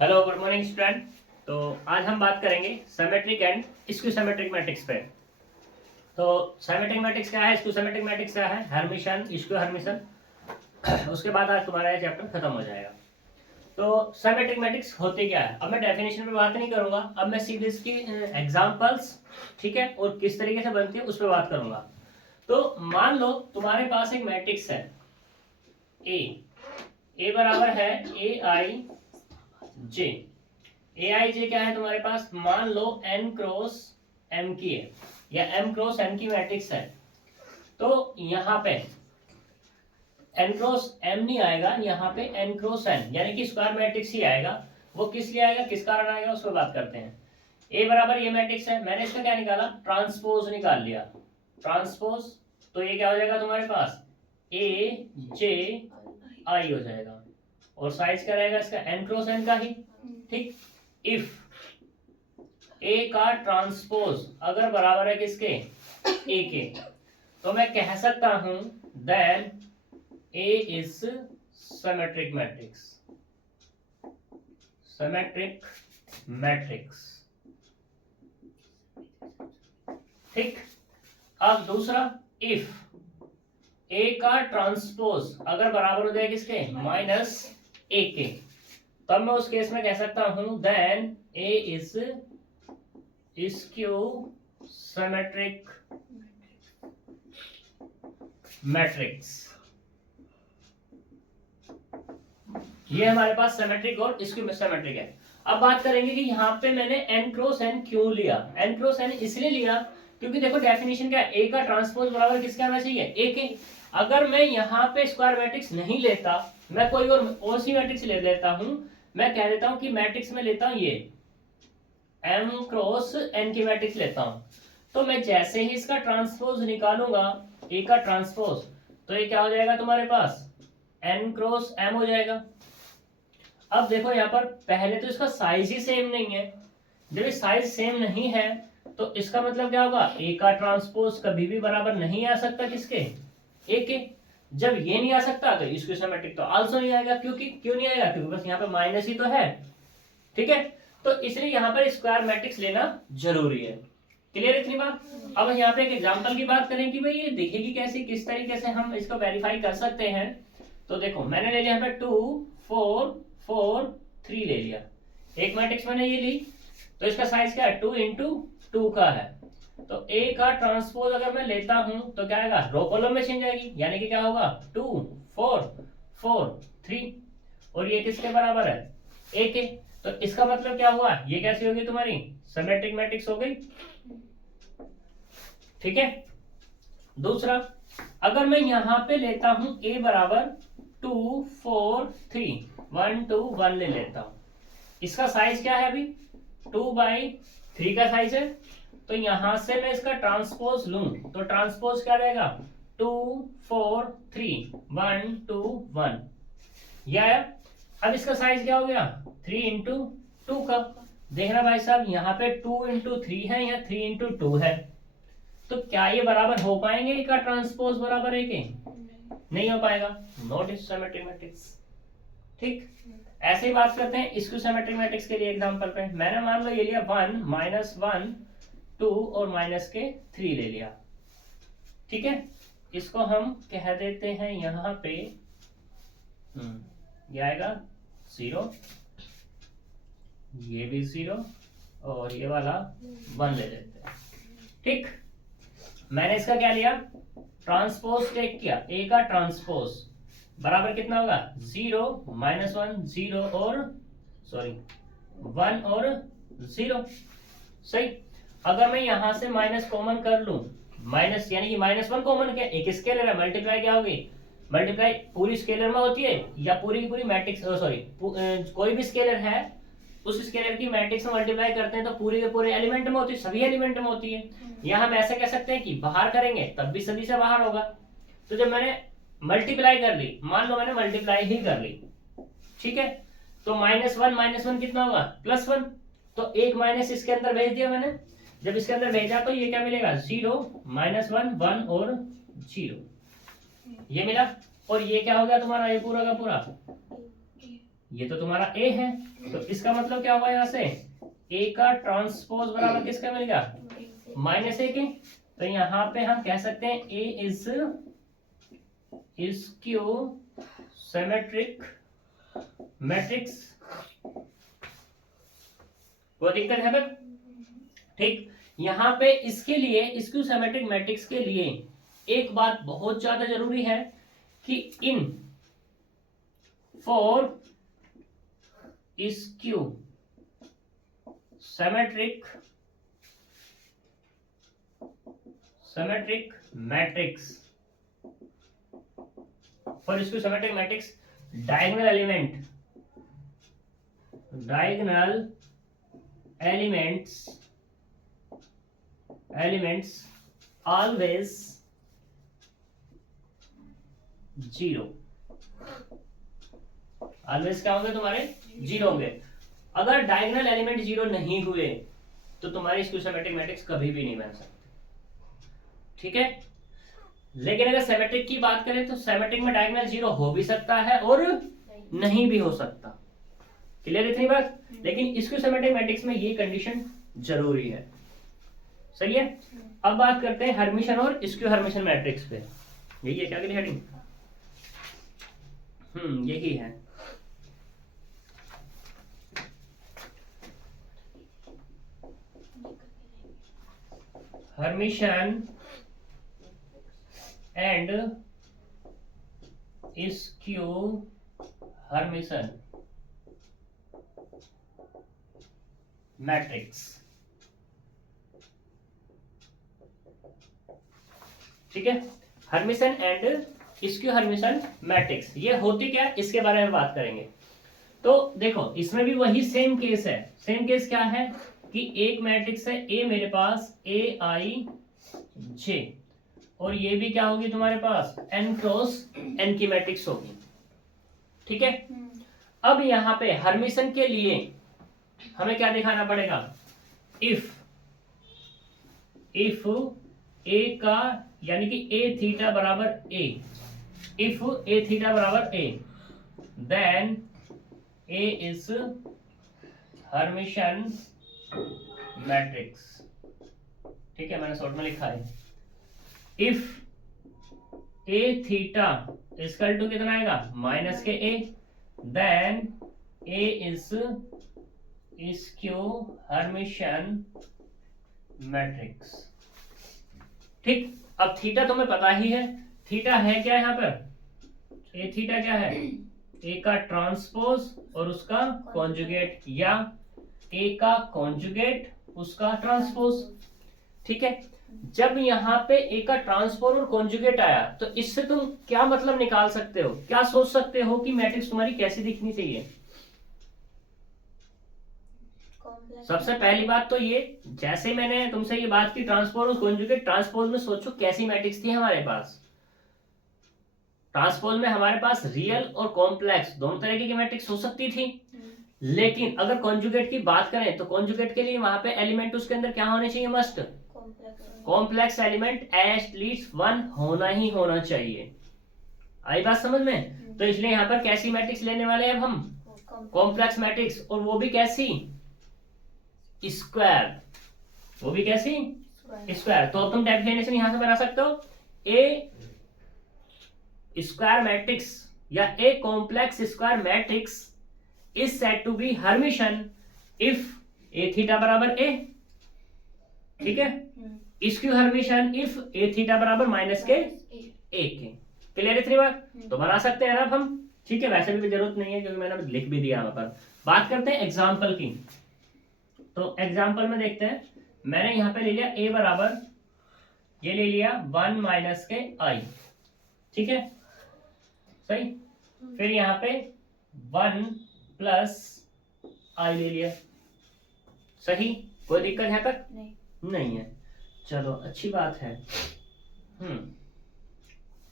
Hello good morning student. तो आज हम बात करेंगे symmetric and skew symmetric matrix पे। तो सिमेट्रिक मैट्रिक्स क्या है, स्क्यू सिमेट्रिक मैट्रिक्स क्या है, हर्मिशन स्क्यू हर्मिशन। उसके बाद आज तुम्हारा ये चैप्टर खत्म हो जाएगा। तो सिमेट्रिक मैट्रिक्स होते क्या है, अब मैं डेफिनेशन पे बात नहीं करूंगा, अब मैं सीधे इसकी एग्जांपल्स, ठीक है, और किस तरीके से बनती है उस पर बात करूंगा। तो मान लो तुम्हारे पास एक मैट्रिक्स है ए बराबर है ए आई जे। ए आई जे क्या है तुम्हारे पास, मान लो एन क्रॉस एम की है या एम क्रॉस एन की मैट्रिक्स है। तो यहाँ पे एन क्रॉस एम नहीं आएगा, यहाँ पे एन क्रॉस एन यानी कि स्क्वायर मैट्रिक्स ही आएगा। वो किस लिए आएगा, किस कारण आएगा, उस पर बात करते हैं। ए बराबर ये मैट्रिक्स है, मैंने इसका क्या निकाला, ट्रांसपोज निकाल लिया, ट्रांसपोज। तो ये क्या हो जाएगा तुम्हारे पास, ए जे आई हो जाएगा, और साइज क्या रहेगा इसका, एन क्रॉस एन का ही। ठीक, इफ ए का ट्रांसपोज अगर बराबर है किसके, ए के, तो मैं कह सकता हूं then A is symmetric matrix, symmetric matrix. ठीक, अब दूसरा, इफ ए का ट्रांसपोज अगर बराबर हो जाए किसके, माइनस ए के, तब मैं उस केस में कह सकता हूं then A is skew symmetric matrix. ये हमारे पास सिमेट्रिक और स्क्यू सिमेट्रिक है। अब बात करेंगे कि यहाँ पे मैंने एन क्रॉस एन क्यों लिया। एन क्रॉस एन इसलिए लिया क्योंकि देखो डेफिनेशन क्या है, ए का ट्रांसपोज बराबर किसके आना चाहिए, ए के। अगर मैं यहाँ पे स्क्वायर मैट्रिक्स नहीं लेता, मैं कोई और सी मैट्रिक्स ले लेता हूं, मैं कह देता हूं कि मैट्रिक्स में लेता हूं ये एम क्रॉस एन की मैट्रिक्स लेता हूं, तो मैं जैसे ही इसका ट्रांसपोज निकालूंगा, ए का ट्रांसपोज, तो ये क्या हो जाएगा तुम्हारे पास, एन क्रॉस एम हो जाएगा। अब देखो यहाँ पर पहले तो इसका साइज ही सेम नहीं है, जब ये साइज सेम नहीं है तो इसका मतलब क्या होगा, ए का ट्रांसपोज कभी भी बराबर नहीं आ सकता किसके, ए के। जब ये नहीं आ सकता तो इसको सिमेट्रिक तो आल्सो नहीं आएगा, क्योंकि क्यों नहीं आएगा, क्योंकि बस यहाँ पे माइनस ही तो है। ठीक है, तो इसलिए यहाँ पर स्क्वायर मैट्रिक्स लेना जरूरी है। क्लियर इतनी बात। अब यहाँ पे एक एग्जांपल की बात करें कि भाई ये देखेगी कैसे, किस तरीके से हम इसको वेरीफाई कर सकते हैं। तो देखो मैंने ले लिया यहाँ पे 2 4 4 3 ले लिया, एक मैट्रिक्स मैंने ये ली, तो इसका साइज क्या है, 2 इंटू 2 का है। तो ए का ट्रांसपोज अगर मैं लेता हूं तो क्या आएगा, रो कॉलम में चेंज आएगी, यानी कि क्या होगा 2 4 4 3, और ये किसके बराबर है, ए के। तो इसका मतलब क्या हुआ, ये कैसी होगी तुम्हारी सिमेट्रिक मैट्रिक्स हो गई। ठीक है, दूसरा, अगर मैं यहां पे लेता हूं ए बराबर 2 4 3 1 2 1 ले लेता हूं, इसका साइज क्या है अभी 2/3 का साइज है। तो यहां से मैं इसका ट्रांसपोज लूं तो ट्रांसपोज क्या रहेगा, 2 4 3 1 2 1, ये आया। अब इसका साइज क्या हो गया, 3 इंटू 2 का। देखना भाई साहब, यहाँ पे 2 इंटू 3 है या 3 इंटू 2 है, तो क्या ये बराबर हो पाएंगे, इसका ट्रांसपोज बराबर है कि नहीं हो पाएगा, नॉट इज सिमेट्रिक मैट्रिक्स। ठीक, ऐसे ही बात करते हैं स्क्यू सिमेट्रिक मैट्रिक्स के लिए। एग्जांपल पे मैंने मान लो ये लिया 1 -1 2 और माइनस के 3 ले लिया। ठीक है, इसको हम कह देते हैं यहाँ पे ये आएगा 0, ये भी 0 और ये वाला 1 ले लेते हैं। ठीक, मैंने इसका क्या लिया, ट्रांसपोज टेक किया, ए का ट्रांसपोज बराबर कितना होगा, 0 -1 0 और 1 और 0। सही, अगर मैं यहां से माइनस कॉमन कर लूं, माइनस यानी कि -1 कॉमन, क्या एक स्केलर है, मल्टीप्लाई क्या होगी, मल्टीप्लाई पूरी स्केलर में होती है या पूरी की पूरी मैट्रिक्स, सॉरी कोई भी स्केलर है उस स्केलर की मैट्रिक्स में मल्टीप्लाई करते हैं तो पूरी के पूरे एलिमेंट में होती है, सभी एलिमेंट में होती है। यहाँ हम ऐसे कह सकते हैं कि बाहर करेंगे तब भी सभी से बाहर होगा। तो जब मैंने मल्टीप्लाई कर ली, मान लो मैंने मल्टीप्लाई ही कर ली, ठीक है, तो -1 कितना होगा, +1, तो एक माइनस इसके अंदर भेज दिया मैंने, जब इसके अंदर भेजा तो ये क्या मिलेगा, 0 -1 1 और 0, ये मिला। और ये क्या हो गया तुम्हारा, ये पूरा का पूरा ये तो तुम्हारा ए है, तो इसका मतलब क्या हुआ यहाँ से ए का ट्रांसपोज बराबर किसका मिल गया माइनस ए के। तो यहाँ पे हम कह सकते हैं ए इज क्यू सिमेट्रिक मैट्रिक्स। कोई दिक्कत है तक? ठीक, यहाँ पे इसके लिए स्क्यू सिमेट्रिक मैट्रिक्स के लिए एक बात बहुत ज्यादा जरूरी है कि in for skew symmetric matrix, for skew symmetric matrix diagonal elements always zero. Always क्या होंगे तुम्हारे जीरो होंगे। अगर डायगोनल एलिमेंट जीरो नहीं हुए तो तुम्हारी स्क्यू सिमेट्रिक मैट्रिक्स कभी भी नहीं बन सकती, ठीक है। लेकिन अगर सिमेट्रिक की बात करें तो सिमेट्रिक में डायगोनल जीरो हो भी सकता है और नहीं भी हो सकता। क्लियर इतनी बात? लेकिन स्क्यू सिमेट्रिक मैट्रिक्स में ये कंडीशन जरूरी है, सही है। अब बात करते हैं हर्मिशन और स्क्यू हर्मिशन मैट्रिक्स पे। यही है क्या अगली हेडिंग? यही है। Hermitian and skew Hermitian matrix, ठीक है। Hermitian and skew Hermitian matrix ये होती क्या, इसके बारे में बात करेंगे। तो देखो इसमें भी वही सेम केस है। सेम केस क्या है कि एक मैट्रिक्स है ए मेरे पास ए आई जे, और ये भी क्या होगी तुम्हारे पास n क्रॉस n की मैट्रिक्स होगी, ठीक है। अब यहाँ पे हर्मिशन के लिए हमें क्या दिखाना पड़ेगा, इफ ए का यानी कि ए थीटा बराबर ए, इफ ए थीटा बराबर A then A is Hermitian matrix, ठीक है। मैंने शॉर्ट में लिखा है if A theta equal to कितना आएगा माइनस के A, then A is skew Hermitian matrix, ठीक। अब थीटा तुम्हें पता ही है, थीटा है क्या यहाँ पर, ए थीटा क्या है ए का ट्रांसपोज और उसका कॉन्जुगेट, या ए का कॉन्जुगेट उसका ट्रांसपोज, ठीक है। जब यहाँ पे ए का ट्रांसपोज और कॉन्जुगेट आया तो इससे तुम क्या मतलब निकाल सकते हो, क्या सोच सकते हो कि मैट्रिक्स तुम्हारी कैसी दिखनी चाहिए। सबसे पहली बात तो ये, जैसे मैंने तुमसे ये बात की ट्रांसपोज और कॉन्जुगेट, ट्रांसपोज में सोचो कैसी मैट्रिक्स थी हमारे पास। ट्रांसपोज में हमारे पास रियल और कॉम्प्लेक्स दोनों तरीके की मैट्रिक्स हो सकती थी। लेकिन अगर कॉन्जुगेट की बात करें तो कॉन्जुगेट के लिए वहां पे एलिमेंट उसके अंदर क्या होने चाहिए, must complex element at least one होना ही होना चाहिए। आई बात समझ में? तो इसलिए यहाँ पर कैसी मैट्रिक्स लेने वाले हैं अब हम, कॉम्प्लेक्स मैट्रिक्स, और वो भी कैसी स्क्वायर, वो भी कैसी स्क्वायर। तो तुम डेफिनेशन यहां से बना सकते हो, ए स्क्वायर मैट्रिक्स या a complex square matrix is said to be Hermitian if A theta बराबर ए, ठीक है। Skew Hermitian if A theta बराबर माइनस के ए के। क्लियर इतनी बात? तो बना सकते हैं अब हम, ठीक है। वैसे भी जरूरत नहीं है क्योंकि मैंने लिख भी दिया यहाँ पर। बात करते हैं एग्जाम्पल की। तो एग्जाम्पल में देखते हैं, मैंने यहाँ पे ले लिया a बराबर, ये ले लिया 1 माइनस के आई, ठीक है, सही। फिर यहाँ पे 1 प्लस आई ले लिया, सही। कोई दिक्कत है तक? नहीं है। चलो अच्छी बात है।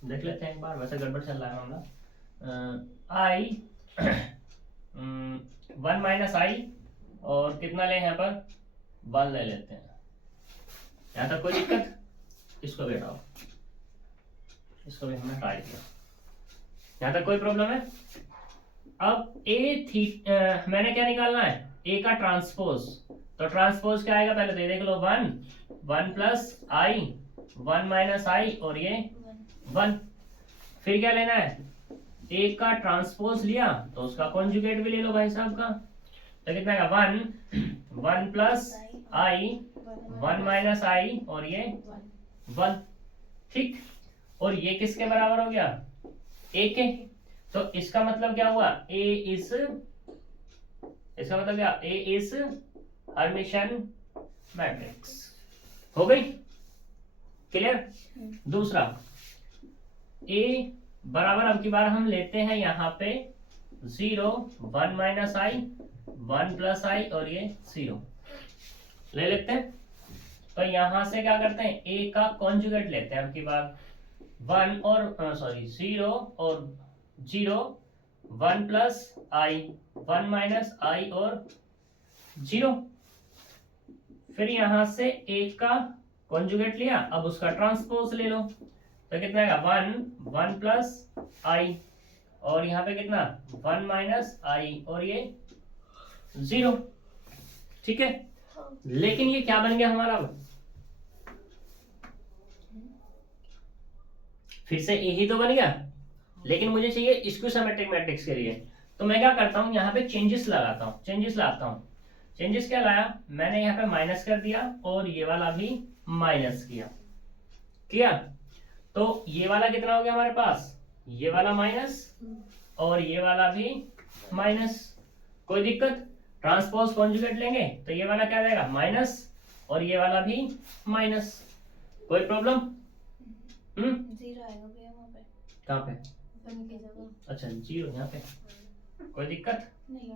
देख लेते हैं एक बार, वैसे गड़बड़ चल रहा है मामला। आई 1 माइनस आई और कितना ले यहाँ पर 1 ले लेते हैं। यहाँ तक कोई दिक्कत? इसको भी हटाओ, इसको भी हमने हटा दिया। यहाँ तक कोई प्रॉब्लम है? अब मैंने क्या निकालना है, ए का ट्रांसपोज। तो ट्रांसपोज क्या आएगा पहले तो ये देख लो, 1 प्लस आई 1 माइनस आई और ये 1। फिर क्या लेना है, ए का ट्रांसपोज लिया तो उसका कॉन्जुगेट भी ले लो भाई साहब का। तो कितना आएगा, 1 प्लस आई 1 माइनस आई और ये 1। ठीक, और ये किसके बराबर हो गया, ए के। तो इसका मतलब क्या हुआ, इसका मतलब क्या, ए इज हर्मिशियन मैट्रिक्स। हो गई क्लियर। दूसरा, ए बराबर अब की बार हम लेते हैं यहाँ पे 0 1 माइनस आई 1 प्लस आई और ये 0 ले लेते हैं। तो यहां से क्या करते हैं, ए का कॉन्जुगेट लेते हैं अब की बार, 0 और 0 1 प्लस आई 1 माइनस आई और 0। फिर यहां से ए का कॉन्जुगेट लिया, अब उसका ट्रांसपोज ले लो। तो कितना आएगा, 1 प्लस आई और यहाँ पे कितना 1 माइनस आई और ये 0। ठीक है, लेकिन ये क्या बन गया हमारा, फिर से ए ही तो बन गया, लेकिन मुझे चाहिए स्क्यू मैट्रिक्स के लिए। तो मैं क्या करता हूँ, यहाँ पे चेंजेस लगाता हूँ, चेंजेस लाता हूँ। चेंजेस क्या लाया, मैंने यहाँ पे माइनस कर दिया और ये वाला भी माइनस किया। तो ये वाला कितना हो गया हमारे पास, ये वाला माइनस और ये वाला भी माइनस। कोई दिक्कत, ट्रांसपोज कॉन्जुगेट लेंगे तो ये वाला क्या जाएगा, माइनस और ये वाला भी माइनस। कोई प्रॉब्लम, 0 आएगा भैया वहाँ पे। कहाँ पे, 1 की जगह। अच्छा 0 यहाँ पे, कोई दिक्कत नहीं।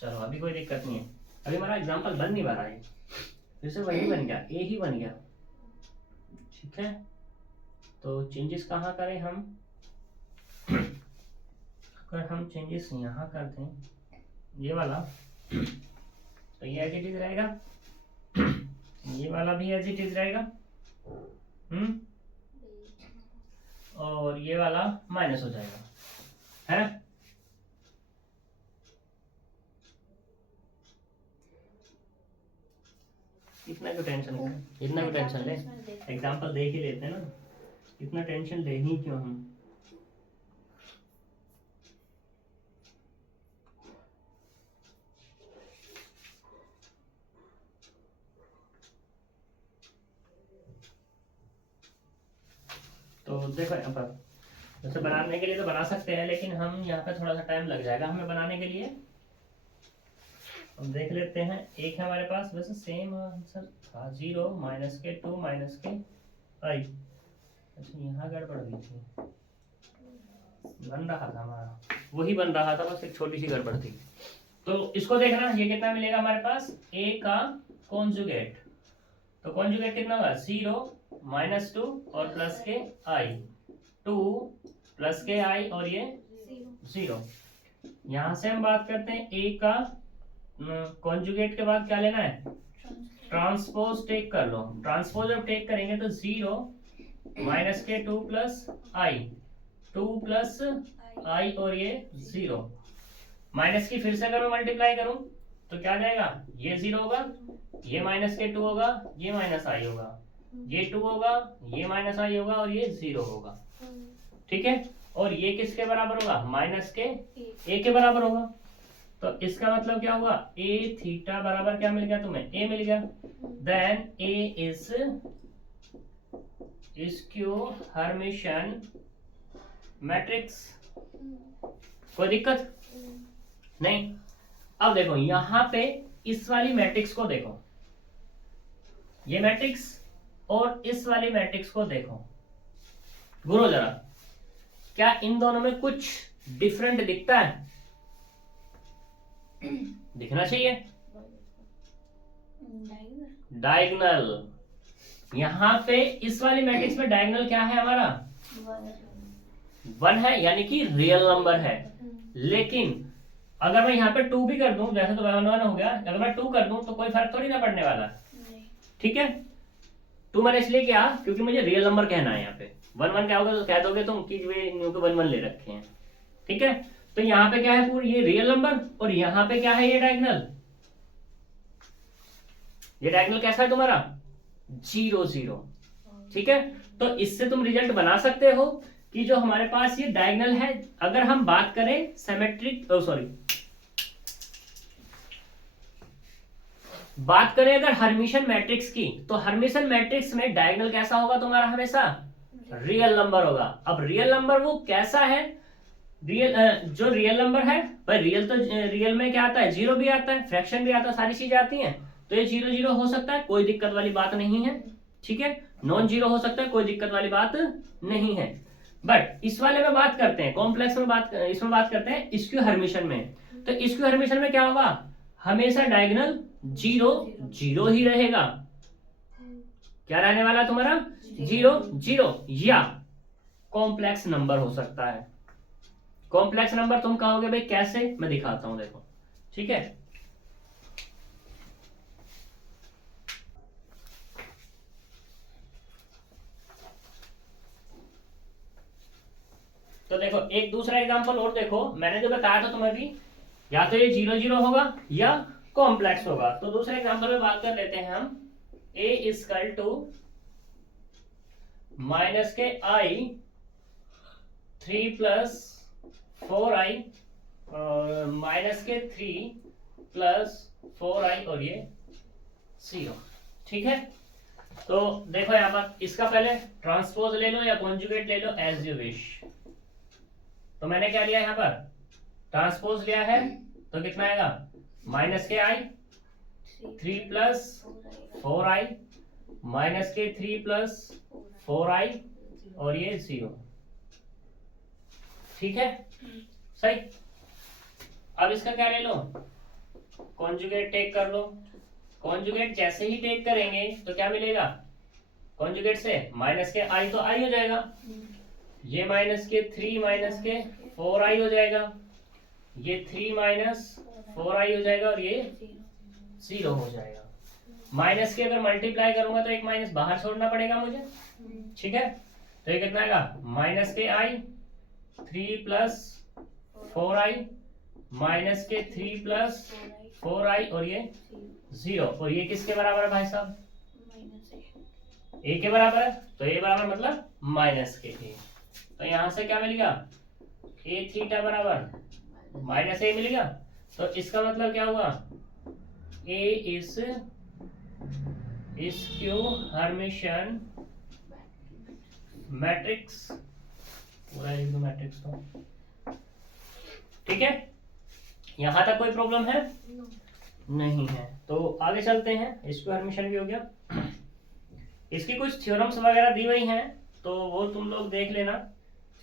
चलो अभी कोई दिक्कत नहीं है, अभी हमारा एग्जांपल बन नहीं पा रहा है, फिर से वही बन गया, ए ही बन गया। ठीक है, तो चेंजेस कहाँ करें हम, अगर हम चेंजेस यहाँ कर दें ये वाला, तो ये एज इट इज रहेगा, ये वाला भी एज इट इज रहेगा, और ये वाला माइनस हो जाएगा, है। इतना क्यों टेंशन करें, इतना क्यों टेंशन ले, एग्जाम्पल देख ही लेते हैं ना, इतना टेंशन ले ही क्यों हम। तो देखो यहाँ पर वैसे बनाने के लिए तो बना सकते हैं, लेकिन हम यहाँ पे थोड़ा सा टाइम लग जाएगा हमें बनाने के लिए। हम देख लेते हैं, एक है हमारे पास, वैसे सेम आंसर था, 0 माइनस के 2 माइनस के आई। अच्छा यहाँ गड़बड़ हुई थी, बन रहा था हमारा, वही बन रहा था, बस एक छोटी सी गड़बड़ थी। तो इसको देखना, ये कितना मिलेगा हमारे पास, ए का कॉन्जुगेट। तो कॉन्जुगेट कितना होगा, 0 माइनस 2 और प्लस के आई, 2 प्लस के आई और ये 0। यहां से हम बात करते हैं, ए का कॉन्जुगेट के बाद क्या लेना है, ट्रांसपोज टेक कर लो। ट्रांसपोज जब टेक करेंगे तो 0 माइनस के 2 प्लस आई, 2 प्लस आई और ये 0। माइनस की फिर से अगर मैं मल्टीप्लाई करूं तो क्या जाएगा, ये 0 होगा, ये माइनस के 2 होगा, ये माइनस आई होगा, ये 2 होगा, ये माइनस आई होगा और ये 0 होगा। ठीक है, और ये किसके बराबर होगा, माइनस के ए के बराबर होगा। तो इसका मतलब क्या हुआ, ए थीटा बराबर क्या मिल गया तुम्हें, ए मिल गया। Then A is skew Hermitian matrix. कोई दिक्कत नहीं। अब देखो यहां पे इस वाली मैट्रिक्स को देखो, ये मैट्रिक्स और इस वाली मैट्रिक्स को देखो, गुरु जरा, क्या इन दोनों में कुछ डिफरेंट दिखता है, दिखना चाहिए। डायगोनल, यहां पे इस वाली मैट्रिक्स में डायगोनल क्या है हमारा, 1 है, यानी कि रियल नंबर है। लेकिन अगर मैं यहाँ पे 2 भी कर दूं, जैसे तो 1 हो गया, अगर मैं 2 कर दूं तो कोई फर्क थोड़ी ना पड़ने वाला। ठीक है, 2 मैंने इसलिए किया क्योंकि मुझे रियल नंबर कहना है। यहाँ पे 1 1 क्या होगा तो कह दोगे तुम कि वे न्यू के 1 1 ले रखे हैं। ठीक है, तो यहाँ पे क्या है पूरी ये रियल नंबर और यहाँ पे क्या है ये डायगोनल। ये डायगोनल कैसा है तुम्हारा 0 0। ठीक है, तो इससे तुम रिजल्ट बना सकते हो कि जो हमारे पास ये डायगोनल है, अगर हम बात करें सिमेट्रिक बात करें अगर हर्मिशन मैट्रिक्स की, तो हर्मिशन मैट्रिक्स में डायगोनल कैसा होगा तुम्हारा हमेशा रियल नंबर होगा। अब रियल नंबर वो कैसा है, जो रियल नंबर है भाई, रियल में क्या आता है 0 भी आता है, फ्रैक्शन भी आता है, सारी चीजें आती हैं। तो ये 0 0 हो सकता है, कोई दिक्कत वाली बात नहीं है। ठीक है, नॉन जीरो हो सकता है, कोई दिक्कत वाली बात नहीं है। बट इस वाले में बात करते हैं कॉम्प्लेक्स में, इसमें बात करते हैं स्क्यू हर्मिशन में। तो स्क्यू हर्मिशन में क्या होगा, हमेशा डायगोनल 0 0 ही रहेगा। क्या रहने वाला तुम्हारा 0 0, या कॉम्प्लेक्स नंबर हो सकता है। कॉम्प्लेक्स नंबर तुम कहोगे भाई कैसे, मैं दिखाता हूं, देखो। ठीक है, तो देखो एक दूसरा एग्जांपल और देखो, मैंने जो बताया था तुम्हें भी, या तो ये 0 0 होगा या कॉम्प्लेक्स होगा। तो दूसरे एग्जांपल में बात कर लेते हैं हम, a इक्वल टू माइनस के i 3 प्लस 4i और माइनस के 3 प्लस 4i और ये 0। ठीक है, तो देखो यहाँ पर इसका पहले ट्रांसपोज ले लो या कॉन्जुगेट ले लो, एज यू विश। तो मैंने क्या लिया यहाँ पर ट्रांसपोज लिया है, तो कितना आएगा माइनस के i 3 प्लस 4i माइनस के 3 प्लस 4i और ये 0। ठीक है, सही। अब इसका क्या ले लो, कॉन्जुगेट टेक कर लो। कॉन्जुगेट जैसे ही टेक करेंगे तो क्या मिलेगा, कॉन्जुगेट से माइनस के i तो i हो जाएगा, ये माइनस के 3 माइनस के 4i हो जाएगा, ये 3 माइनस 4i हो जाएगा और ये 0 हो जाएगा। माइनस के अगर मल्टीप्लाई करूंगा तो एक माइनस बाहर छोड़ना पड़ेगा मुझे। ठीक है, तो ये कितना आएगा माइनस के i 3 प्लस 4i माइनस के 3 प्लस 4i और ये 0, और ये किसके बराबर है भाई साहब, a के बराबर है। तो a बराबर मतलब माइनस के a, तो यहां से क्या मिलेगा a थीटा बराबर माइनस a मिलेगा। तो इसका मतलब क्या हुआ, a is skew Hermitian matrix, पूरा लिख दो मैट्रिक्स तो। ठीक है, यहां तक कोई प्रॉब्लम है नहीं है। तो आगे चलते हैं, स्क्यू हर्मिशन भी हो गया। इसकी कुछ थ्योरम्स वगैरह दी हुई हैं, तो वो तुम लोग देख लेना।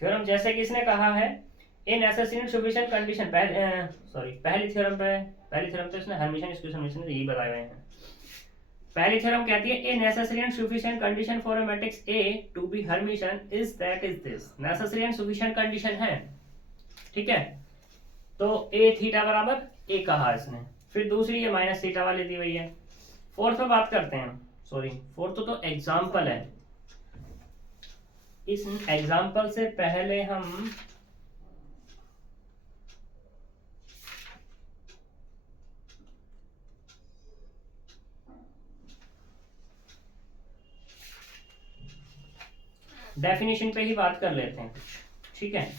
थ्योरम जैसे कि इसने कहा है इन नेसेसरी सफिशिएंट कंडीशन, पहली थ्योरम तो इसने हर्मिशन स्क्यू हर्मिशन यही बताए हुए हैं। पहली थ्योरम कहती है a necessary and sufficient condition for a matrix A to be Hermitian is that is this. Necessary and sufficient condition है, ठीक है। तो ए थीटा बराबर ए कहा इसने। फिर दूसरी ये माइनस थीटा वाली दी हुई है। फोर्थ में बात करते हैं, फोर्थ तो एग्जाम्पल है। इस एग्जाम्पल से पहले हम डेफिनेशन पे ही बात कर लेते हैं कुछ, ठीक है।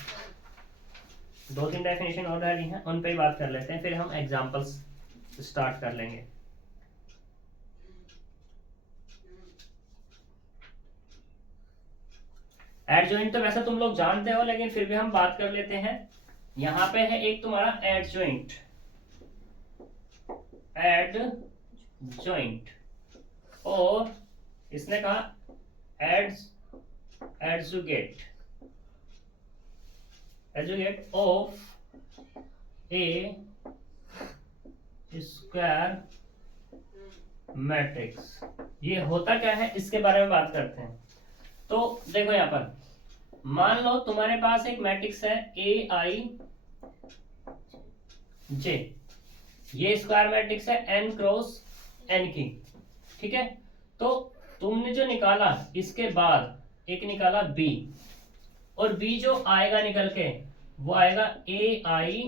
2-3 डेफिनेशन और रही हैं, उन पे ही बात कर लेते हैं, फिर हम एग्जाम्पल्स स्टार्ट कर लेंगे। एडजॉइंट तो वैसे तुम लोग जानते हो, लेकिन फिर भी हम बात कर लेते हैं। यहां पे है एक तुम्हारा एडजॉइंट, और इसने कहा एडजुगेट ऑफ ए स्क्वायर मैट्रिक्स। ये होता क्या है इसके बारे में बात करते हैं। तो देखो यहां पर मान लो तुम्हारे पास एक मैट्रिक्स है ए आई जे, ये स्क्वायर मैट्रिक्स है n क्रॉस n की, ठीक है। तो तुमने जो निकाला इसके बाद एक निकाला b, और b जो आएगा निकल के वो आएगा ए आई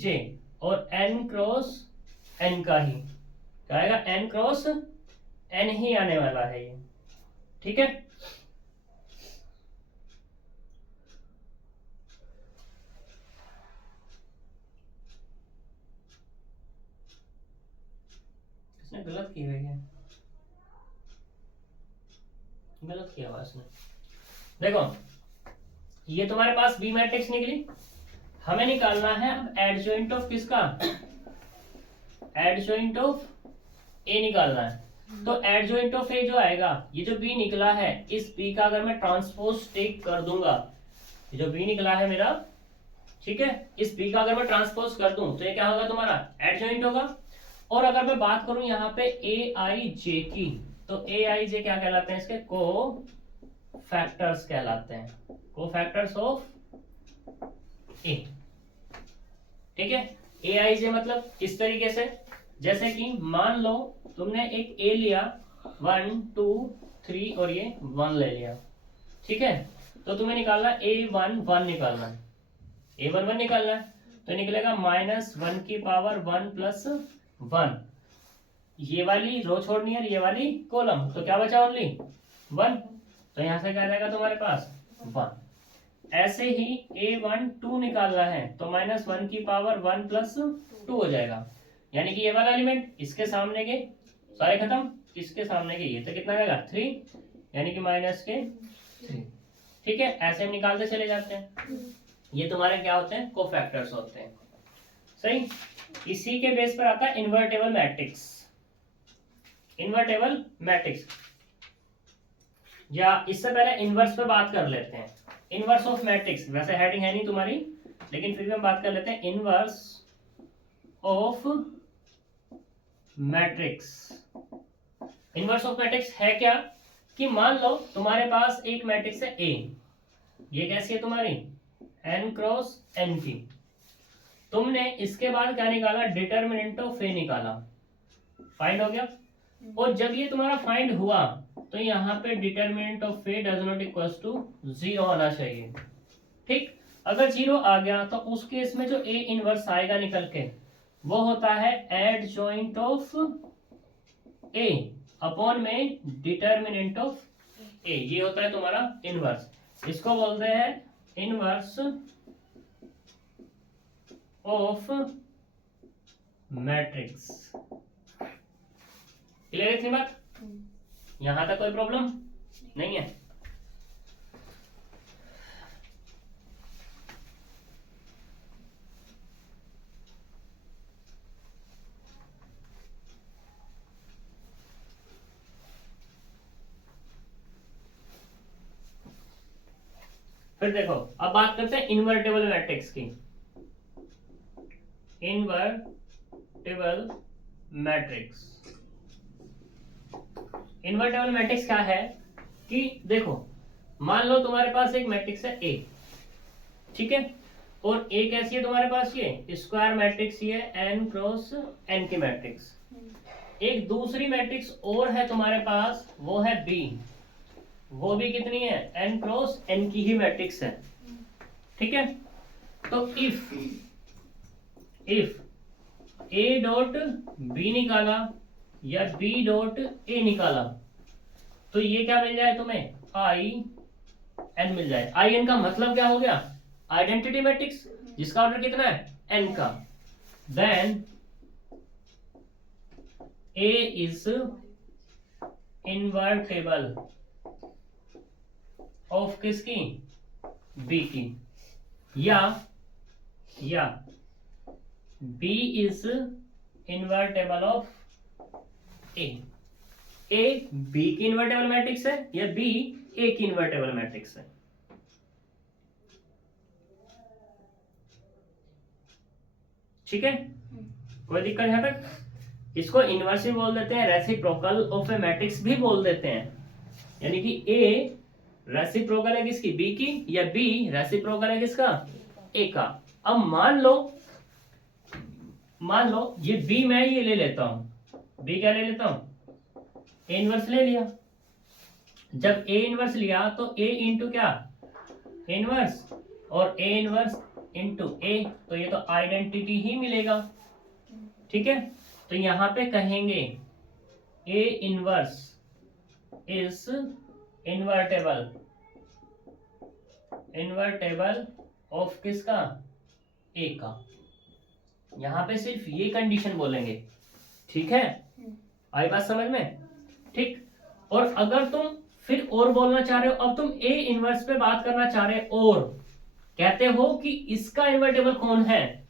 जे और n क्रॉस n का ही क्या आएगा, n क्रॉस n ही आने वाला है ये, ठीक है। इसने गलत की हुई है, गलत किया हुआ इसने। देखो ये तुम्हारे पास बी मैट्रिक्स निकली, हमें निकालना है अब एडजॉइंट ऑफ किसका, एडजॉइंट ऑफ ए निकालना है। तो एडजॉइंट ऑफ ए जो आएगा, ये जो बी निकला है, इस बी का अगर मैं ट्रांसपोज टेक कर दूंगा, ये जो बी निकला है मेरा, ठीक है, इस बी का अगर मैं ट्रांसपोज कर दूं तो ये क्या होगा तुम्हारा एडजॉइंट होगा। और अगर मैं बात करूं यहाँ पे ए आई जे की, तो ए आई जे क्या कहलाते हैं, इसके को फैक्टर्स कहलाते हैं, को फैक्टर्स ऑफ ए, ठीक है। ए आई जे मतलब इस तरीके से, जैसे कि मान लो तुमने एक ए लिया 1 2 3 और ये 1 ले लिया, ठीक है। तो तुम्हें निकालना A11 निकालना है, A11 निकालना है, तो निकलेगा -1 की पावर 1 प्लस 1, ये वाली रो छोड़नी है, ये वाली कॉलम, तो क्या बचा ओनली 1, तो यहां से क्या रहेगा तुम्हारे पास 1। ऐसे ही A12 निकालना है, तो -1 की पावर 1 प्लस 2 हो जाएगा, यानी कि ये वाला एलिमेंट इसके सामने के सारे खत्म, इसके सामने के ये, तो कितना रहेगा 3, यानी कि -3, ठीक है। ऐसे हम निकालते चले जाते हैं, ये तुम्हारे क्या होते हैं, कोफैक्टर्स होते हैं, सही। इसी के बेस पर आता है इन्वर्टेबल मैट्रिक्स, इन्वर्टेबल मैट्रिक्स, या इससे पहले इनवर्स पे बात कर लेते हैं। इनवर्स ऑफ मैट्रिक्स, वैसे हेडिंग है नहीं तुम्हारी, लेकिन फिर भी हम बात कर लेते हैं inverse of matrix. Inverse of matrix है क्या, कि मान लो तुम्हारे पास एक मैट्रिक्स है ए, ये कैसी है तुम्हारी n क्रॉस n की, तुमने इसके बाद क्या निकाला, डिटर्मिनेंट ऑफ ए निकाला, फाइंड हो गया। और जब ये तुम्हारा फाइंड हुआ तो यहाँ पे determinant of A does not equals to 0 आना चाहिए, ठीक। अगर 0 आ गया तो उस केस में जो ए इनवर्स आएगा निकल के, वो होता है एडजॉइंट ऑफ ए अपॉन में डिटर्मिनेंट ऑफ ए, ये होता है तुम्हारा इनवर्स, इसको बोलते हैं इनवर्स ऑफ मैट्रिक्स। क्लियर है इतनी बात, यहां तक कोई प्रॉब्लम नहीं है। फिर देखो अब बात करते हैं इन्वर्टेबल मैट्रिक्स की। इन्वर्टेबल मैट्रिक्स, इन्वर्टेबल मैट्रिक्स क्या है कि देखो मान लो तुम्हारे पास एक मैट्रिक्स है ए, ठीक है, और ए कैसी है तुम्हारे पास, ये स्क्वायर मैट्रिक्स, ये n क्रॉस n की मैट्रिक्स। एक दूसरी मैट्रिक्स और है तुम्हारे पास, वो है बी, वो भी कितनी है, n क्रॉस n की ही मैट्रिक्स है, ठीक है। तो इफ a डॉट b निकाला या b डॉट a निकाला, तो ये क्या मिल जाए तुम्हें, i n मिल जाए। i n का मतलब क्या हो गया, आइडेंटिटी मैट्रिक्स, जिसका ऑर्डर कितना है n का। Then a is invertible of किसकी, b की, या b is invertible of a b की इन्वर्टेबल मैट्रिक्स है या b a की इन्वर्टेबल मैट्रिक्स है, ठीक है, कोई दिक्कत यहां तक। इसको इनवर्स भी बोल देते हैं, रेसिप्रोकल ऑफ ए मैट्रिक्स भी बोल देते हैं, यानी कि a रेसिप्रोकल है किसकी, b की, या b रेसिप्रोकल है किसका, a का। अब मान लो ये b मैं ये ले लेता हूं, b क्या ले लेता हूं, इनवर्स ले लिया, जब ए इनवर्स लिया तो ए इंटू क्या, इनवर्स, और ए इनवर्स इंटू ए, तो ये तो आइडेंटिटी ही मिलेगा। ठीक है, तो यहां पे कहेंगे A inverse is invertible, invertible of किसका, ए का। यहां पे सिर्फ ये कंडीशन बोलेंगे। ठीक है, आई बात समझ में? ठीक, और अगर तुम फिर और बोलना चाह रहे हो, अब तुम ए इनवर्स पे बात करना चाह रहे हो और कहते हो कि इसका इन्वर्टेबल कौन है,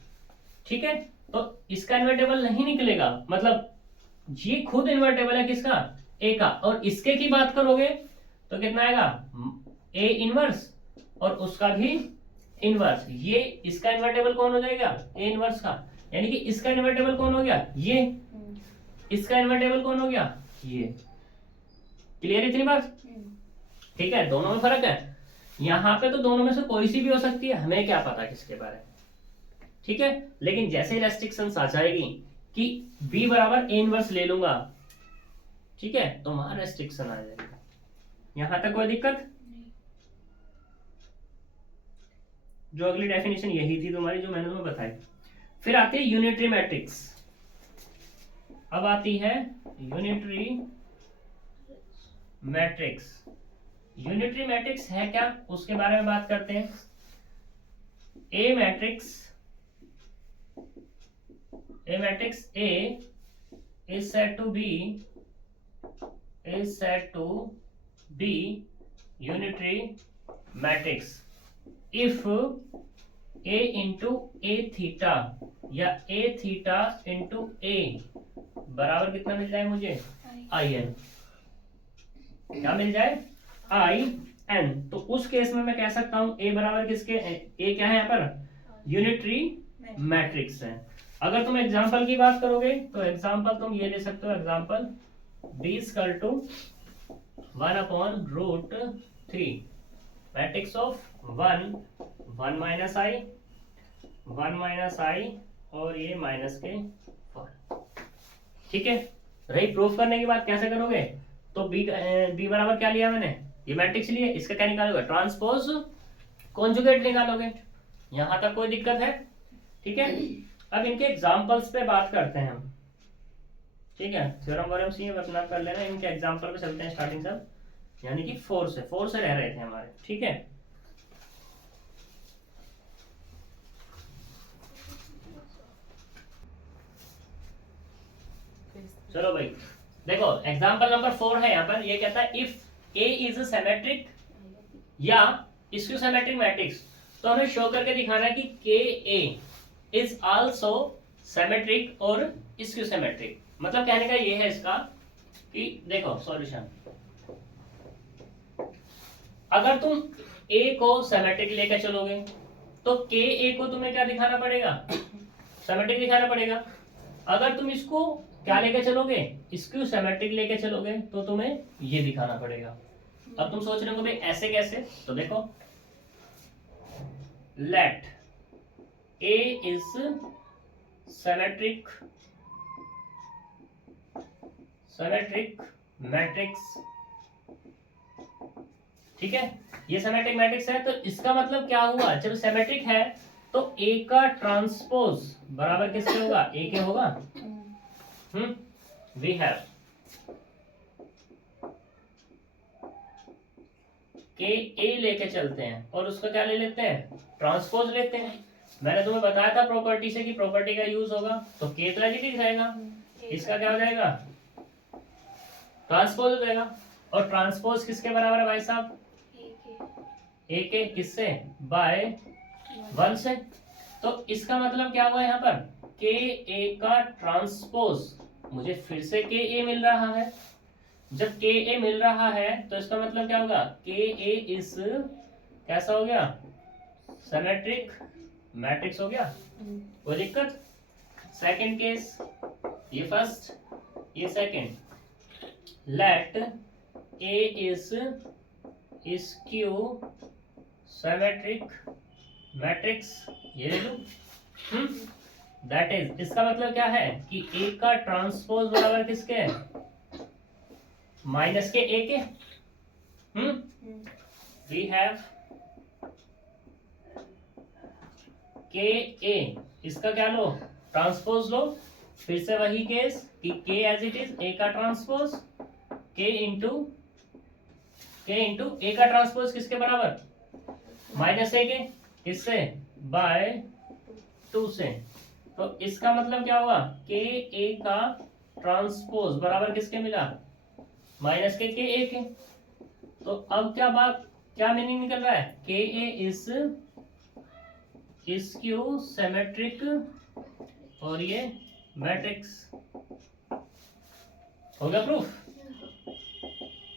ठीक है, तो इसका इन्वर्टेबल नहीं निकलेगा, मतलब ये खुद इन्वर्टेबल है किसका, ए का, और इसके की बात करोगे तो कितना आएगा, ए इनवर्स और उसका भी इनवर्स, ये इसका इन्वर्टेबल कौन हो जाएगा, ए इनवर्स का, यानी कि इसका इन्वर्टेबल कौन हो गया, ये, इसका इन्वर्टेबल कौन हो गया, ये। क्लियर इतनी बात? ठीक है, दोनों में फर्क है। यहाँ पे तो दोनों में से कोई सी भी हो सकती है, हमें क्या पता किसके बारे में। ठीक है, लेकिन जैसे रेस्ट्रिक्शंस आ जाएगी कि b बराबर a इनवर्स ले लूंगा, ठीक है, तो वहां रेस्ट्रिक्शन आ जाएगी। यहां तक कोई दिक्कत? जो अगली डेफिनेशन यही थी तुम्हारी जो मैंने तुम्हें बताई। फिर आती है यूनिटरी मैट्रिक्स। अब आती है यूनिटरी मैट्रिक्स। यूनिटरी मैट्रिक्स है क्या, उसके बारे में बात करते हैं। ए matrix A is said to be unitary matrix if A into A theta या A theta into A बराबर कितना मिल जाए मुझे, IN। क्या मिल जाए, IN। तो उस केस में मैं कह सकता हूं A बराबर किसके, A क्या है यहाँ पर, यूनिटरी मैट्रिक्स है। अगर तुम एग्जाम्पल की बात करोगे तो एग्जाम्पल तुम ये ले सकते हो, example B equal to 1/√3 matrix of 1 1 minus i 1 minus i और ये माइनस के 4। ठीक है, रही प्रूफ करने की बात कैसे करोगे, तो B बराबर क्या लिया मैंने, ये मैट्रिक्स लिए, इसका क्या निकालोगे, ट्रांसपोज कॉन्जुगेट निकालोगे। यहां तक कोई दिक्कत है? ठीक है, अब इनके एग्जांपल्स पे बात करते हैं हम। ठीक है, थ्योरम वोरम सी अपना कर लेना, इनके एग्जांपल पे चलते हैं स्टार्टिंग सब, यानी कि 4 से रह रहे थे हमारे। ठीक है, चलो भाई देखो एग्जांपल नंबर 4 है यहाँ पर, ये कहता है इफ A इज सिमेट्रिक या स्क्यू सिमेट्रिक मैट्रिक्स, तो हमें शो करके दिखाना है कि KA इज आल्सो सिमेट्रिक और स्क्यू सिमेट्रिक। मतलब कहने का ये है इसका कि देखो सॉल्यूशन, अगर तुम A को सिमेट्रिक लेकर चलोगे तो KA को तुम्हें क्या दिखाना पड़ेगा, सिमेट्रिक दिखाना पड़ेगा। अगर तुम इसको क्या लेके चलोगे, स्क्यू सिमेट्रिक लेके चलोगे तो तुम्हें ये दिखाना पड़ेगा। अब तुम सोच रहे हो भाई ऐसे कैसे, तो देखो let A is symmetric matrix. ठीक है, ये सिमेट्रिक मैट्रिक्स है, तो इसका मतलब क्या हुआ, जब सिमेट्रिक है तो A का ट्रांसपोज बराबर किसके होगा, A के होगा। वी हैव के A लेके चलते हैं और उसका क्या ले लेते हैं, ट्रांसपोज लेते हैं। मैंने तुम्हें बताया था प्रॉपर्टी से कि प्रॉपर्टी का यूज होगा, तो K ट्रेजेडी दिखाएगा, इसका क्या हो जाएगा, ट्रांसपोज हो जाएगा। और ट्रांसपोज किसके बराबर है भाई साहब, A के किससे, बाय 1 से। तो इसका मतलब क्या हुआ यहाँ पर, KA का ट्रांसपोज, मुझे फिर से KA मिल रहा है। जब KA मिल रहा है तो इसका मतलब क्या होगा, KA इज कैसा हो गया, सिमेट्रिक मैट्रिक्स हो गया। कोई दिक्कत? सेकंड केस, ये फर्स्ट ये second, let A is skew symmetric matrix, ये ले लूं। दैट इज, इसका मतलब क्या है कि A का ट्रांसपोज बराबर किसके है, माइनस के A के। वी हैव के ए, इसका क्या लो, ट्रांसपोज लो। फिर से वही केस कि के एज इट इज, ए का ट्रांसपोज, के इंटू ए का ट्रांसपोज किसके बराबर, माइनस ए के, किससे, बाय 2 से। तो इसका मतलब क्या हुआ, के ए का ट्रांसपोज बराबर किसके मिला, माइनस के ए के। तो अब क्या मीनिंग निकल रहा है, के ए इज क्यू सिमेट्रिक और ये मैट्रिक्स। हो गया प्रूफ।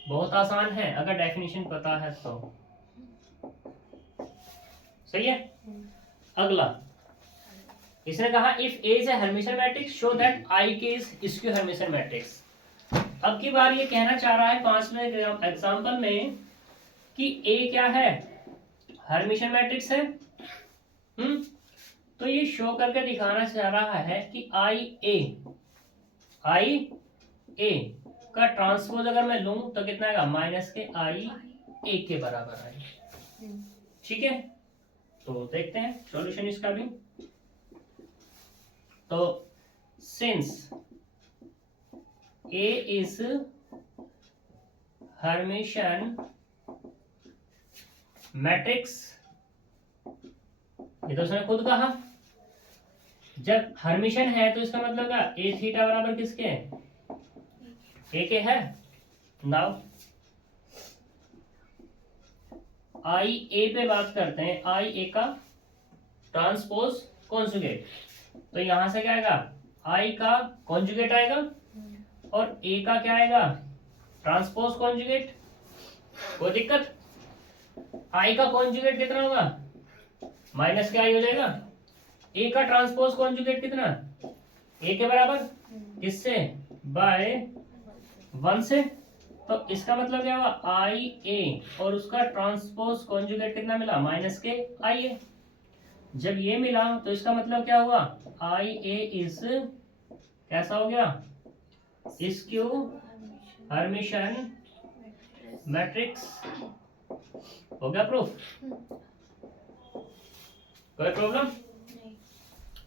बहुत आसान है अगर डेफिनेशन पता है तो। सही है। अगला इसने कहा if A is a Hermitian matrix show that I के इज स्क्यू हर्मिशन मैट्रिक्स। अब की बार ये कहना चाह रहा है 5वें एग्जांपल में कि ए क्या है, हर्मिशन मैट्रिक्स है। तो ये शो करके दिखाना चाह रहा है कि आई ए का ट्रांसपोज अगर मैं लूं तो कितना आएगा, माइनस के आई ए के बराबर आएगा। ठीक है, तो देखते हैं सॉल्यूशन इसका भी। तो since A is Hermitian matrix, ये तो उसने खुद कहा, जब हर्मिशन है तो इसका मतलब क्या, ए थीटा बराबर किसके है, ए के है। नाउ आई ए पे बात करते हैं, आई ए का ट्रांसपोज कॉन्जुगेट। तो यहां से क्या आएगा, आई का कॉन्जुगेट आएगा और ए का क्या आएगा, ट्रांसपोज कॉन्जुगेट। कोई दिक्कत, आई का कॉन्जुगेट कितना होगा, माइनस के आई हो जाएगा। ए का ट्रांसपोज कॉन्जुगेट कितना, ए के बराबर, किससे, बाय 1 से। तो इसका मतलब क्या हुआ, आई ए और उसका ट्रांसपोज कॉन्जुगेट कितना मिला, माइनस के आई ए। जब ये मिला तो इसका मतलब क्या हुआ, आई ए इज कैसा हो गया, स्क्यू हर्मिशन मैट्रिक्स। हो गया प्रूफ। कोई प्रॉब्लम।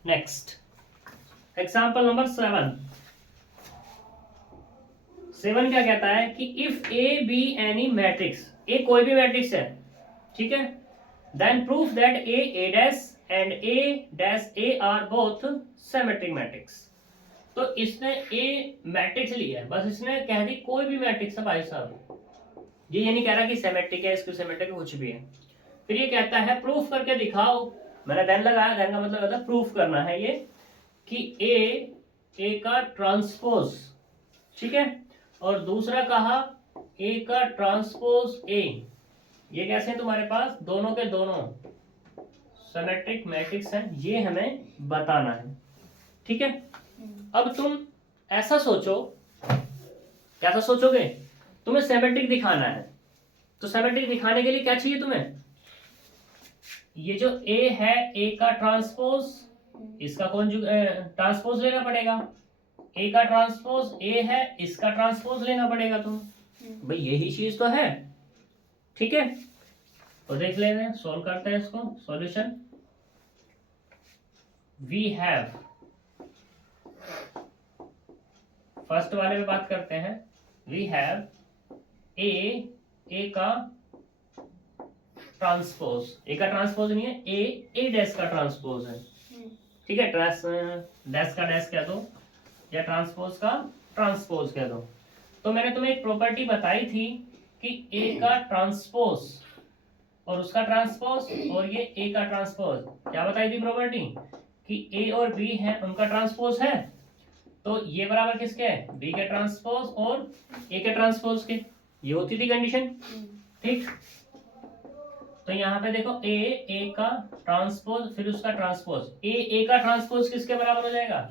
नेक्स्ट एग्जांपल नंबर 7 क्या कहता है कि if A B any matrix, A कोई भी मैट्रिक्स है, ठीक है, then proof that A dash and A dash A are both symmetric matrix. तो इसने ए मैट्रिक्स लिया है, बस इसने कह दी कोई भी मैट्रिक्स है भाई साहब, ये नहीं कह रहा कि सिमेट्रिक है, इसको सिमेट्रिक है, कुछ भी है। फिर ये कहता है प्रूफ करके दिखाओ, मैंने देन लगाया, देन का मतलब होता है प्रूफ करना है ये कि ए का ट्रांसपोज, ठीक है, और दूसरा कहा ए का ट्रांसपोज ए, ये कैसे हैं तुम्हारे पास, दोनों के दोनों सिमेट्रिक मैट्रिक्स हैं, ये हमें बताना है। ठीक है, अब तुम ऐसा सोचो, कैसा सोचोगे, तुम्हें सिमेट्रिक दिखाना है, तो सिमेट्रिक दिखाने के लिए क्या चाहिए तुम्हें, ये जो ए है, ए का ट्रांसपोज, इसका ट्रांसपोज लेना पड़ेगा, ए का ट्रांसपोज ए है, इसका ट्रांसपोज लेना पड़ेगा तुम, भाई यही चीज तो है। ठीक है, तो देख लेते हैं, सोल्व करते हैं इसको। सॉल्यूशन, वी हैव, फर्स्ट वाले में बात करते हैं, वी हैव ए का ट्रांसपोज, ए का ट्रांसपोज नहीं है, ए डैश का ट्रांसपोज है। ठीक है, डैश का डैश कह दो या ट्रांसपोज का ट्रांसपोज कह दो। तो मैंने तुम्हें एक प्रॉपर्टी बताई थी कि ए का ट्रांसपोज और उसका ट्रांसपोज और ये ए का ट्रांसपोज, क्या बताई थी प्रॉपर्टी, कि ए और बी है उनका ट्रांसपोज है, तो ये बराबर किसके है, बी के ट्रांसपोज और ए के ट्रांसपोज के, ये होती थी कंडीशन। ठीक, तो यहाँ पे देखो ए का ट्रांसपोज फिर उसका ट्रांसपोज, ए का ट्रांसपोज किसके बराबर हो जाएगा,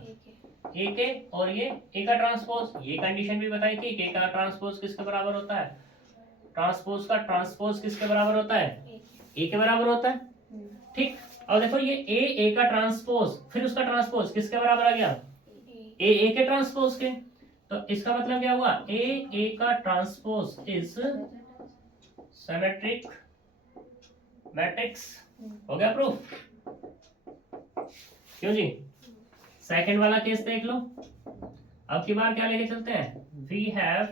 ए के, और ये ए का ट्रांसपोज, ये कंडीशन भी बताई थी कि ए का ट्रांसपोज किसके बराबर होता है, ट्रांसपोज का ट्रांसपोज किसके बराबर होता है, ए के बराबर होता है। ठीक, और देखो ये ए का ट्रांसपोज फिर उसका ट्रांसपोज किसके बराबर आ गया, ए के ट्रांसपोज के। तो इसका मतलब क्या हुआ, ए का ट्रांसपोज इज सिमेट्रिक मैट्रिक्स। हो गया प्रूफ? क्यों जी? सेकंड वाला केस देख लो। अब की बार क्या लेके चलते हैं? वी हैव,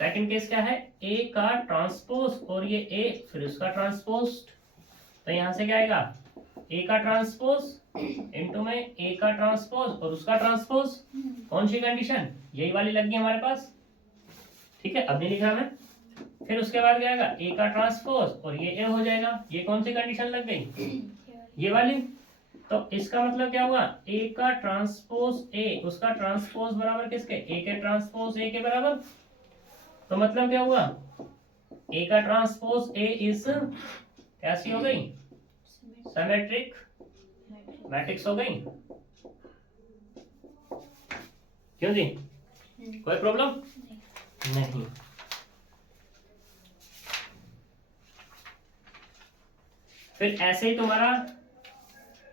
सेकंड केस क्या है? ए का ट्रांसपोज और ये ए फिर उसका ट्रांसपोज। तो यहां से क्या आएगा? ए का ट्रांसपोज इनटू में ए का ट्रांसपोज और उसका ट्रांसपोज। कौन सी कंडीशन? यही वाली लग गई हमारे पास, ठीक है। अब नहीं लिखा मैं। फिर उसके बाद क्या आएगा? ए का ट्रांसपोज और ये ए हो जाएगा। ये कौन सी कंडीशन लग गई? ये वाली। तो इसका मतलब क्या हुआ? ए का ट्रांसपोज ए, उसका ट्रांसपोज बराबर किसके? ए के ट्रांसपोज ए के बराबर। तो मतलब क्या हुआ? ए का ट्रांसपोज ए इज कैसी हो गई? सिमेट्रिक मैट्रिक्स हो गई। क्यों जी? कोई प्रॉब्लम नहीं। फिर ऐसे ही तुम्हारा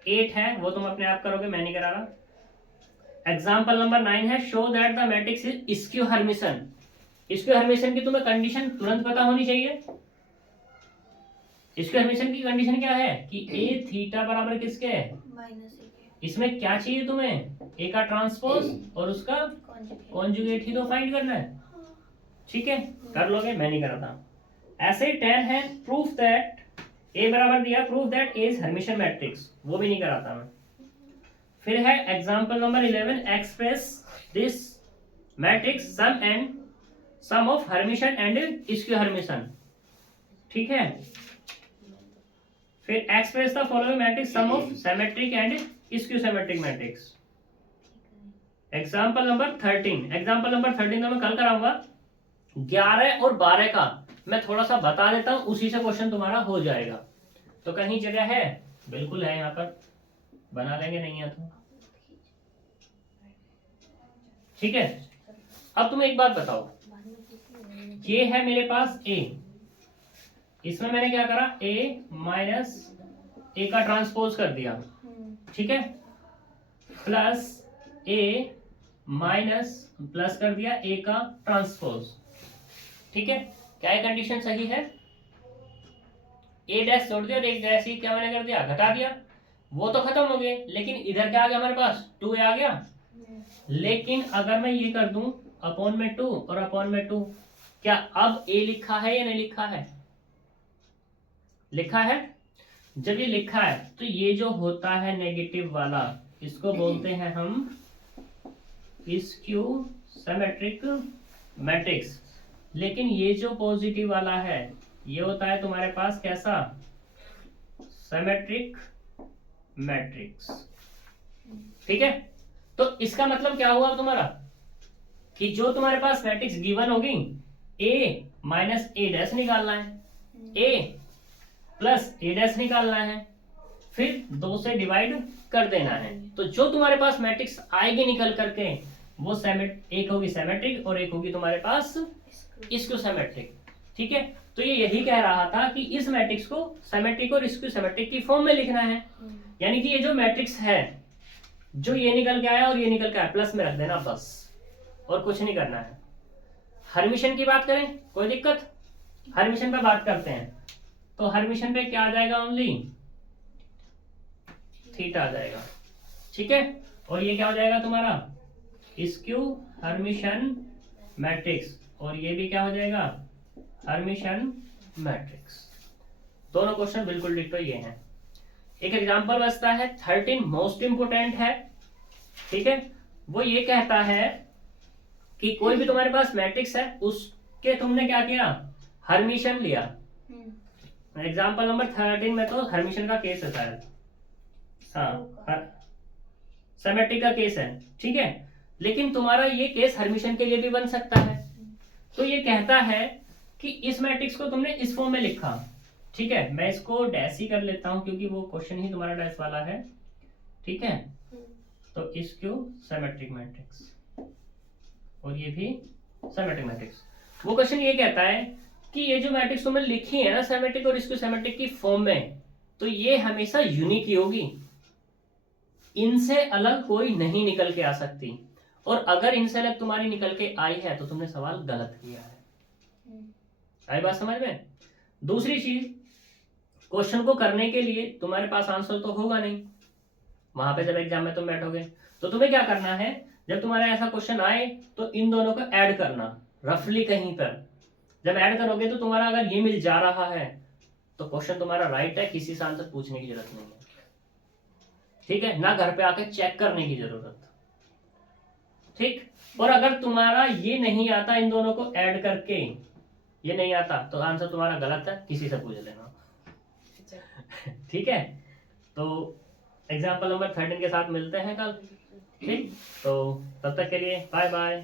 8 है, वो तुम अपने आप करोगे, मैं नहीं करा रहा। एग्जाम्पल नंबर 9 है, show that the matrix is skew Hermitian. Skew Hermitian की तुम्हें कंडीशन तुरंत पता होनी चाहिए। स्क्यू हर्मिशन की कंडीशन क्या है? कि ए थीटा बराबर किसके है? इसमें क्या चाहिए तुम्हें? ए का ट्रांसपोज और उसका कॉन्जुगेट ही तो फाइंड करना है, ठीक है। कर लोगे, मैं नहीं कराता। ऐसे ही 10 है, प्रूफ दैट ए बराबर दिया, proof that A is Hermitian matrix, वो भी नहीं कराता मैं। फिर है example number 11, express this matrix sum and sum of Hermitian and skew Hermitian, ठीक है। फिर express the following matrix sum of symmetric and skew symmetric matrix. Example number 13, example number 13 तो मैं कल कराऊंगा। 11 और 12 का मैं थोड़ा सा बता देता हूं, उसी से क्वेश्चन तुम्हारा हो जाएगा। तो कहीं जगह है? बिल्कुल है, यहाँ पर बना लेंगे, नहीं है तो ठीक है। अब तुम्हें एक बात बताओ, ये है मेरे पास ए, इसमें मैंने क्या करा? ए माइनस ए का ट्रांसपोज कर दिया, ठीक है, प्लस ए माइनस प्लस कर दिया ए का ट्रांसपोज, ठीक है। क्या ये कंडीशन सही है? ए डैश छोड़ दिया और एक डैश ही क्या मैंने कर दिया? घटा दिया। वो तो खत्म हो गए, लेकिन इधर क्या आ गया हमारे पास? 2a आ गया। लेकिन अगर मैं ये कर दूं अपॉन में 2 और अपॉन में 2, क्या अब a लिखा है या नहीं लिखा है? लिखा है। जब ये लिखा है तो ये जो होता है नेगेटिव वाला, इसको बोलते हैं हम स्क्यू सिमेट्रिक मैट्रिक्स। लेकिन ये जो पॉजिटिव वाला है, ये होता है तुम्हारे पास कैसा? सिमेट्रिक मैट्रिक्स, ठीक है। तो इसका मतलब क्या हुआ तुम्हारा? कि जो तुम्हारे पास मैट्रिक्स गिवन होगी, ए माइनस ए डैश निकालना है, ए प्लस ए डैश निकालना है, फिर 2 से डिवाइड कर देना है। तो जो तुम्हारे पास मैट्रिक्स आएगी निकल करके, वो एक होगी सिमेट्रिक और एक होगी तुम्हारे पास स्क्यू सिमेट्रिक, ठीक है। तो ये यही कह रहा था कि इस मैट्रिक्स को सिमेट्रिक और स्क्यू सिमेट्रिक की फॉर्म में लिखना है। यानी कि ये जो मैट्रिक्स है, जो ये निकल के आया और ये निकल के आया, प्लस में रख देना बस, और कुछ नहीं करना है। हर्मिशन की बात करें, कोई दिक्कत? हर्मिशन पे बात करते हैं, तो हर्मिशन पे क्या आ जाएगा? ओनली थीटा आ जाएगा, ठीक है। और ये क्या हो जाएगा तुम्हारा? स्क्यू हर्मिशन मैट्रिक्स, और ये भी क्या हो जाएगा? Hermitian matrix. दोनों क्वेश्चन बिल्कुल डिट्टो ये हैं। एक एग्जांपल बचता है 13, मोस्ट इंपोर्टेंट है, ठीक है। वो ये कहता है कि कोई भी तुम्हारे पास मैट्रिक्स है, उसके तुमने क्या किया? हर्मिशन लिया। एग्जांपल नंबर 13 में तो हर्मिशन का केस है शायद, हाँ, सिमेट्रिक का केस है, ठीक है। लेकिन तुम्हारा ये केस हर्मिशन के लिए भी बन सकता है। तो ये कहता है कि इस मैट्रिक्स को तुमने इस फॉर्म में लिखा, ठीक है। मैं इसको डैश ही कर लेता हूं क्योंकि वो क्वेश्चन ही तुम्हारा डैश वाला है, ठीक है। तो स्क्यू सिमेट्रिक मैट्रिक्स और ये भी सिमेट्रिक मैट्रिक्स। वो क्वेश्चन ये कहता है कि ये जो मैट्रिक्स तुमने लिखी है ना सिमेट्रिक और स्क्यू सिमेट्रिक की फॉर्म में, तो ये हमेशा यूनिक ही होगी, इनसे अलग कोई नहीं निकल के आ सकती। और अगर इनसे अलग तुम्हारी निकल के आई है तो तुमने सवाल गलत किया है। आई बात समझ में? दूसरी चीज, क्वेश्चन को करने के लिए तुम्हारे पास आंसर तो होगा नहीं वहां पे, जब एग्जाम में तुम बैठोगे तो तुम्हें क्या करना है, जब तुम्हारा ऐसा क्वेश्चन आए तो इन दोनों को ऐड करना रफली कहीं पर। जब ऐड करोगे तो तुम्हारा अगर ये मिल जा रहा है तो क्वेश्चन तुम्हारा राइट है, किसी से आंसर पूछने की जरूरत नहीं है, ठीक है, ना घर पे आके चेक करने की जरूरत, ठीक। और अगर तुम्हारा ये नहीं आता इन दोनों को ऐड करके, ये नहीं आता तो आंसर तुम्हारा गलत है, किसी से पूछ लेना, ठीक है। तो एग्जाम्पल नंबर 13 के साथ मिलते हैं कल, ठीक। तो तब तक के लिए बाय बाय।